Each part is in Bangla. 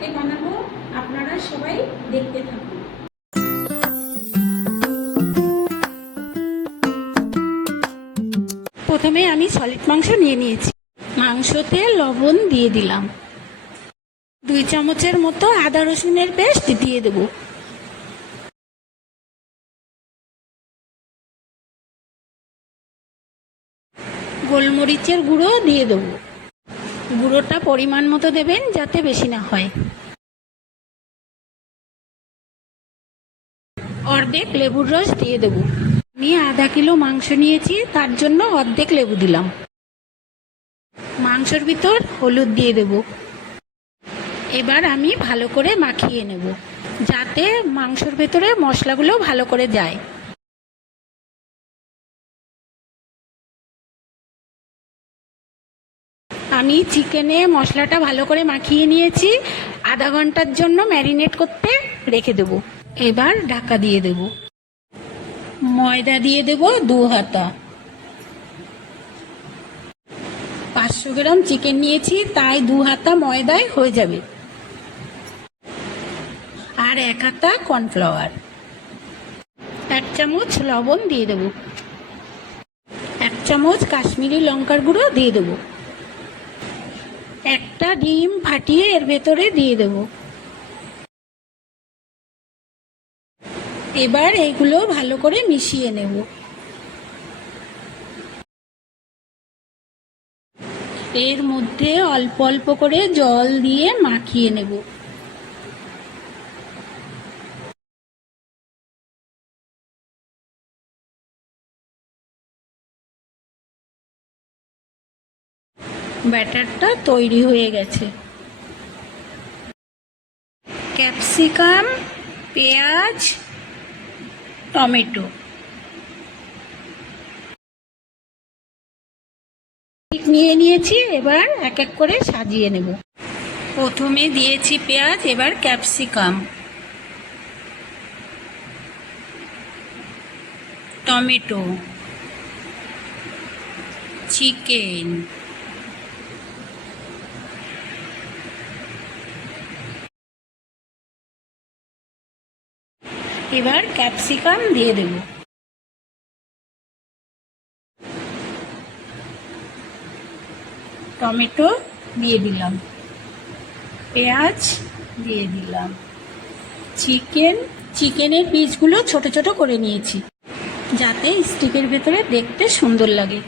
কেটে বানাবো, আপনারা সবাই দেখতে থাকুন। প্রথমে আমি সলিড মাংস নিয়ে নিয়েছি। মাংসতে লবণ দিয়ে দিলাম। 2 চামচের মতো আদা রসুনের পেস্ট দিয়ে দেব। গোলমরিচের গুঁড়ো দিয়ে দেব। গুঁড়োটা পরিমাণ মতো দেবেন, যাতে বেশি না হয়। অর্ধেক লেবুর রস দিয়ে দেব। আমি আধা কিলো মাংস নিয়েছি, তার জন্য অর্ধেক লেবু দিলাম। মাংসের ভিতর হলুদ দিয়ে দেব। এবার আমি ভালো করে মাখিয়ে নেব, যাতে মাংসের ভেতরে মশলাগুলো ভালো করে যায়। আমি চিকেনে মশলাটা ভালো করে মাখিয়ে নিয়েছি, আধা ঘন্টার জন্য ম্যারিনেট করতে রেখে দেব। এবার ঢাকা দিয়ে দেব। ময়দা দিয়ে দেব 2 হাতা। 500 গ্রাম চিকেন নিয়েছি, তাই 2 হাতা ময়দায় হয়ে যাবে। আর 1 হাতা কর্নফ্লাওয়ার। 1 চামচ লবণ দিয়ে দেব। 1 চামচ কাশ্মীরি লঙ্কার গুঁড়ো দিয়ে দেব। একটা ডিম ফাটিয়ে এর ভেতরে দিয়ে দেব। এবার এইগুলো ভালো করে মিশিয়ে নেব। এর মধ্যে অল্প অল্প করে জল দিয়ে মাখিয়ে নেব। ব্যাটারটা তৈরি হয়ে গেছে। ক্যাপসিকাম, পেঁয়াজ, টমেটো নিয়ে নিয়েছি। এবার এক এক করে সাজিয়ে নেব। প্রথমে দিয়েছি পেঁয়াজ, এবার ক্যাপসিকাম, টমেটো, চিকেন, এবার ক্যাপসিকাম দিয়ে দেব। টমেটো দিয়ে দিলাম। পেঁয়াজ দিয়ে দিলাম। চিকেনের পিসগুলো ছোট ছোট করে নিয়েছি, যাতে স্টিকের ভেতরে দেখতে সুন্দর লাগে।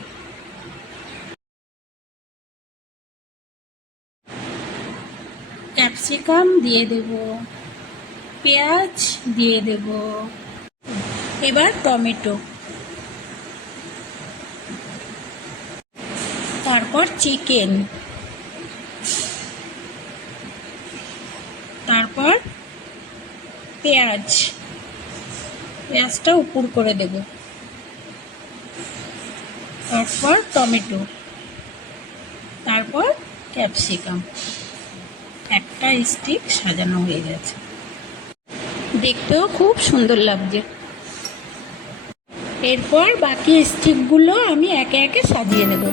ক্যাপসিকাম দিয়ে দেব। পেঁয়াজ দিয়ে দেব। এবার টমেটো, তারপর চিকেন, তারপর পেঁয়াজটা উপর করে দেব। তারপর টমেটো, তারপর ক্যাপসিকাম। একটা স্টিক সাজানো হয়ে গেছে, দেখতেও খুব সুন্দর লাগছে। এরপর বাকি স্টিকগুলো আমি একে একে সাজিয়ে নেব।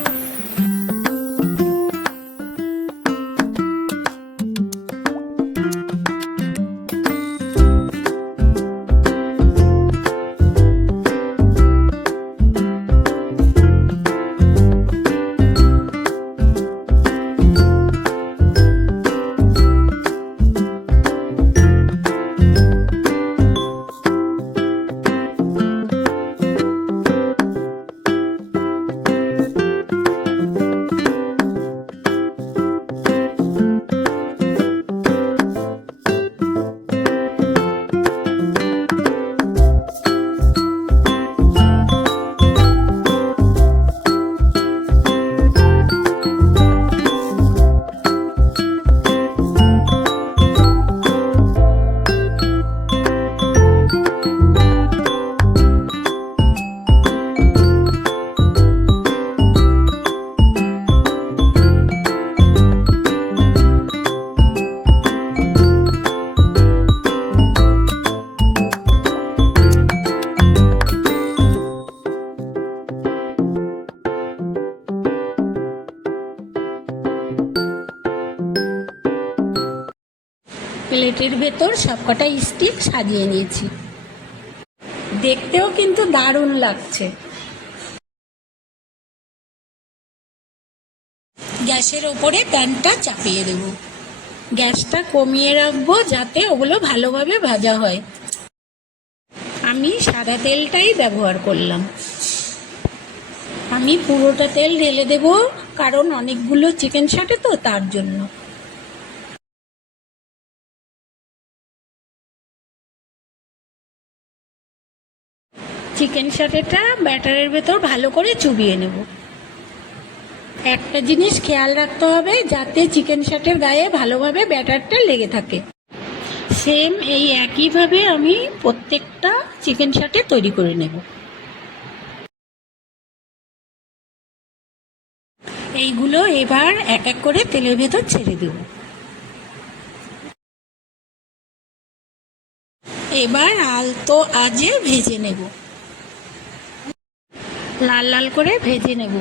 প্লেটের ভেতর সবকটা স্টিক সাজিয়ে নিয়েছি। দেখতেও কিন্তু দারুণ লাগছে। গ্যাসের ওপরে প্যানটা চাপিয়ে দেব। গ্যাসটা কমিয়ে রাখবো যাতে ওগুলো ভালোভাবে ভাজা হয়। আমি সাদা তেলটাই ব্যবহার করলাম। আমি পুরোটা তেল ঢেলে দেব, কারণ অনেকগুলো চিকেন শাটে তো, তার জন্য। চিকেন শাটেটা ব্যাটারের ভেতর ভালো করে চুবিয়ে নেব। একটা জিনিস খেয়াল রাখতে হবে, যাতে চিকেন শাটের গায়ে ভালোভাবে ব্যাটারটা লেগে থাকে। সেম এই একইভাবে আমি প্রত্যেকটা চিকেন শাটে তৈরি করে নেব। এইগুলো এবার এক এক করে তেলের ভেতর ছেড়ে দেব। এবার আলতো আঁচে ভেজে নেব, লাল লাল করে ভেজে নেব।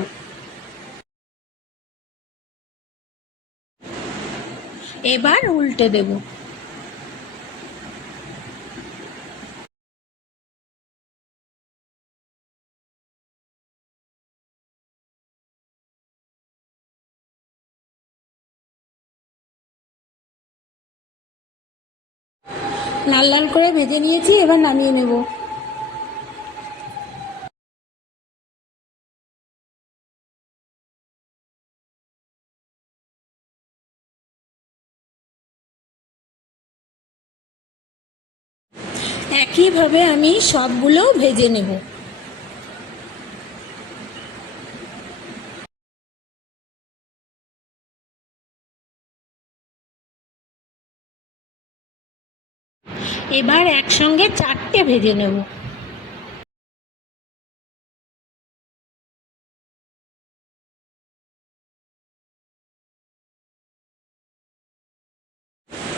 এবার উল্টে দেব। লাল লাল করে ভেজে নিয়েছি, এবার নামিয়ে নেব। একইভাবে আমি সবগুলো ভেজে নেব। এবার একসঙ্গে 4টে ভেজে নেব।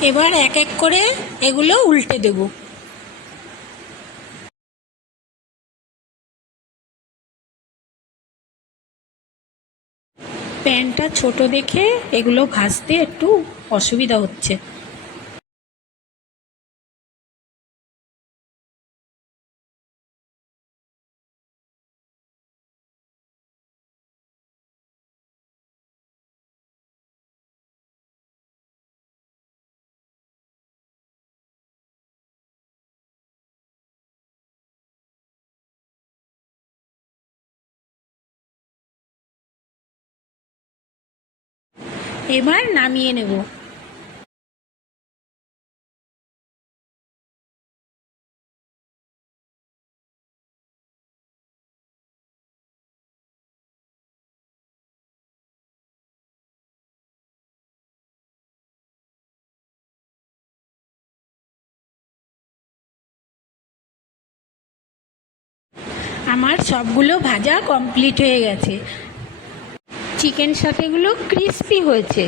এবার এক এক করে এগুলো উল্টে দেব। প্যানটা ছোট দেখে এগুলো ভাজতে একটু অসুবিধা হচ্ছে। এবার নামিয়ে নেব। আমার সবগুলো ভাজা কমপ্লিট হয়ে গেছে। চিকেন শাটেগুলো ক্রিস্পি হয়েছে।